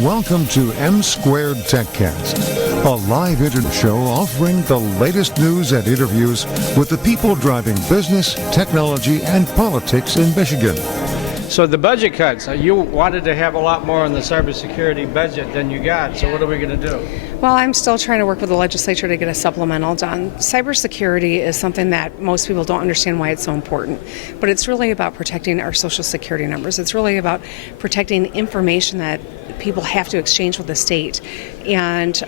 Welcome to M Squared TechCast, a live internet show offering the latest news and interviews with the people driving business, technology, and politics in Michigan. So the budget cuts, you wanted to have a lot more in the cybersecurity budget than you got, so what are we going to do? Well, I'm still trying to work with the legislature to get a supplemental done. Cybersecurity is something that most people don't understand why it's so important, but it's really about protecting our social security numbers. It's really about protecting information that people have to exchange with the state. And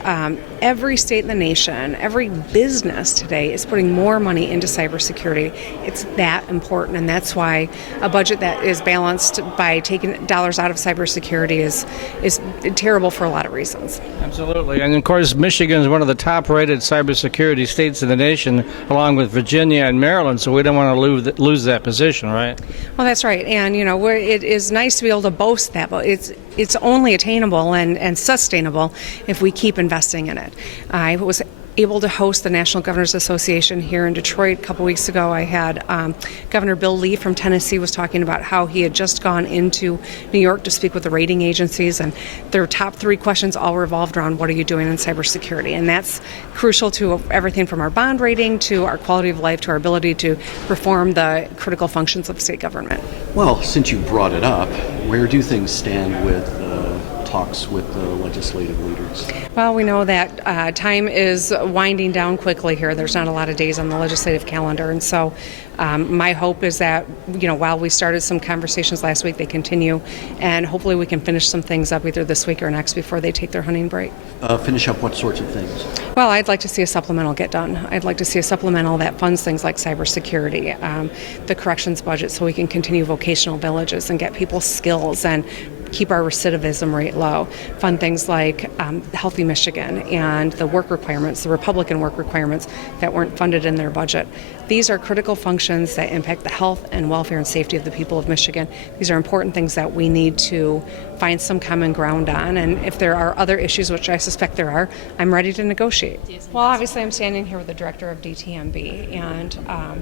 every state in the nation, every business today is putting more money into cybersecurity. It's that important, and that's why a budget that is balanced by taking dollars out of cybersecurity is terrible for a lot of reasons. Absolutely. And of course, Michigan is one of the top-rated cybersecurity states in the nation, along with Virginia and Maryland, so we don't want to lose that position, right? Well, that's right. And, you know, it is nice to be able to boast that, but it's only attainable and sustainable if we keep investing in it. I was able to host the National Governors Association here in Detroit a couple weeks ago. I had Governor Bill Lee from Tennessee was talking about how he had just gone into New York to speak with the rating agencies, and their top 3 questions all revolved around what are you doing in cybersecurity, and that's crucial to everything from our bond rating to our quality of life to our ability to perform the critical functions of state government. Well, since you brought it up, where do things stand with talks with the legislative leaders? Well, we know that time is winding down quickly here. There's not a lot of days on the legislative calendar, and so my hope is that, you know, while we started some conversations last week, they continue, and hopefully we can finish some things up either this week or next before they take their hunting break. Finish up what sorts of things? Well, I'd like to see a supplemental get done. I'd like to see a supplemental that funds things like cybersecurity, the corrections budget, so we can continue vocational villages and get people skills and keep our recidivism rate low, fund things like Healthy Michigan and the work requirements, the Republican work requirements that weren't funded in their budget. These are critical functions that impact the health and welfare and safety of the people of Michigan. These are important things that we need to find some common ground on, and if there are other issues, which I suspect there are, I'm ready to negotiate. Well, obviously I'm standing here with the director of DTMB, and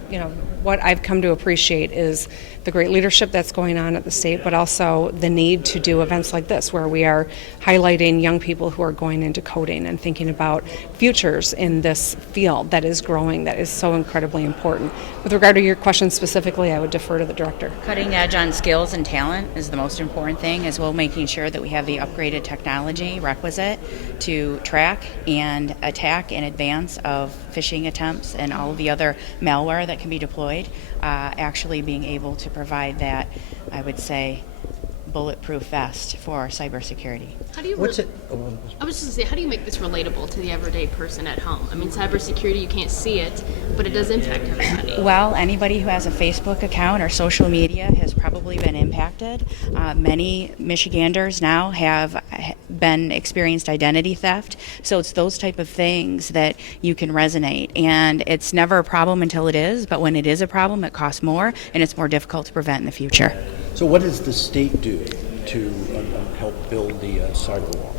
you know, what I've come to appreciate is the great leadership that's going on at the state, but also the need to do events like this where we are highlighting young people who are going into coding and thinking about futures in this field that is growing, that is so incredibly important. With regard to your question specifically, I would defer to the director. Cutting edge on skills and talent is the most important thing, as well making sure that we have the upgraded technology requisite to track and attack in advance of phishing attempts and all of the other malware that can be deployed, actually being able to provide that, I would say, bulletproof vest for cybersecurity. How do you I was just going to say, how do you make this relatable to the everyday person at home? I mean, cybersecurity, you can't see it, but it does impact everybody. Well, anybody who has a Facebook account or social media has probably been impacted. Many Michiganders now have been experienced identity theft, so it's those type of things that you can resonate, and it's never a problem until it is, but when it is a problem, it costs more, and it's more difficult to prevent in the future. So what does the state do to help build the cyber wall?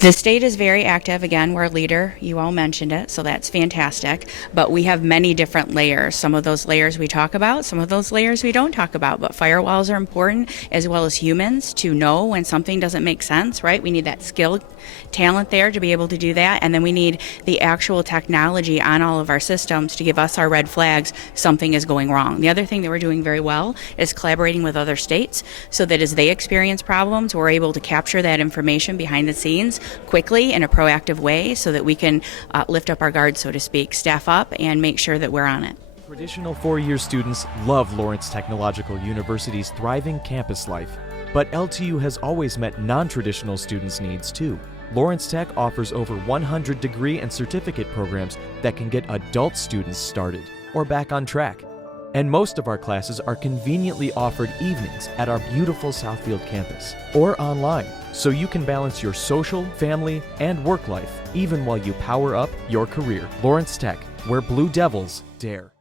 The state is very active. Again, we're a leader. You all mentioned it, so that's fantastic. But we have many different layers. Some of those layers we talk about, some of those layers we don't talk about. But firewalls are important, as well as humans, to know when something doesn't make sense, right? We need that skilled talent there to be able to do that. And then we need the actual technology on all of our systems to give us our red flags, something is going wrong. The other thing that we're doing very well is collaborating with other states so that as they experience problems, we're able to capture that information behind the scenes quickly in a proactive way so that we can lift up our guard, so to speak, staff up, and make sure that we're on it. Traditional four-year students love Lawrence Technological University's thriving campus life, but LTU has always met non-traditional students' needs too. Lawrence Tech offers over 100 degree and certificate programs that can get adult students started or back on track. And most of our classes are conveniently offered evenings at our beautiful Southfield campus or online, so you can balance your social, family, and work life even while you power up your career. Lawrence Tech, where Blue Devils dare.